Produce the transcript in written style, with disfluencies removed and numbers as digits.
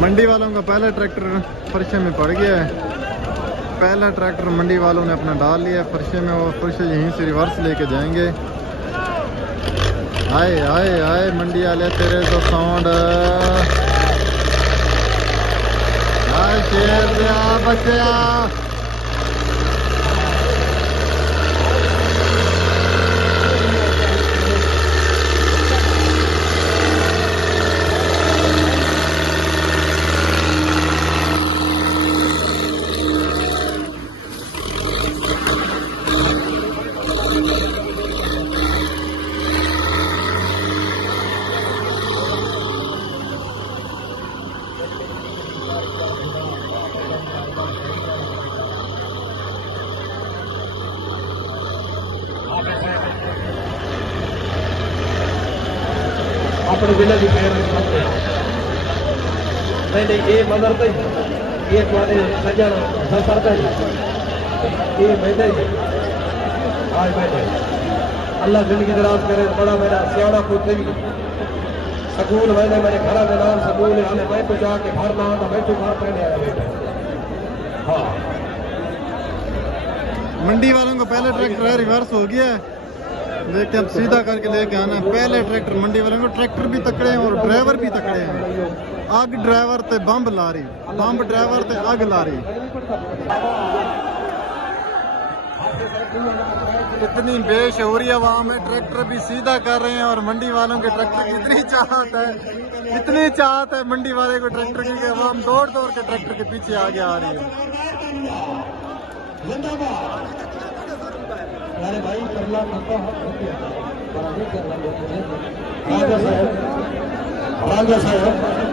मंडी वालों का पहला ट्रैक्टर फरशे में पड़ गया है। पहला ट्रैक्टर मंडी वालों ने अपना डाल लिया है फरशे में। वो फरशे यहीं से रिवर्स लेके जाएंगे। आए आए आए मंडी वाले तेरे तो साउंड बच्चा। अपने जिले की नहीं ये मदर तो ये तुम्हारे सज्जन संसद ये बैठे आज बैठे अल्लाह जिंदगी दराज करे। बड़ा मेरा सियाड़ा पुत्र भी सकूल मैंने मेरे घर के नाम सकूल हमें मैं तो जाके घर ना तो बैठू घर पहले आया बैठे। हाँ मंडी वालों को पहले ट्रैक्टर है रिवर्स हो गया है। देखते अब सीधा करके लेके आना। पहले ट्रैक्टर मंडी वालों को ट्रैक्टर भी तकड़े हैं और ड्राइवर भी तकड़े हैं। अग ड्राइवर ते बम्ब ला रही, बम्ब ड्राइवर ते अग ला रही। इतनी बेशऊरी आवाम है। ट्रैक्टर भी सीधा कर रहे हैं और मंडी वालों के ट्रैक्टर की इतनी चाहत है, इतनी चाहत है मंडी वाले को ट्रैक्टर की कि आवाम दौड़ दौड़ के ट्रैक्टर के पीछे आगे आ रही है। अरे भाई करला करता राजा साहब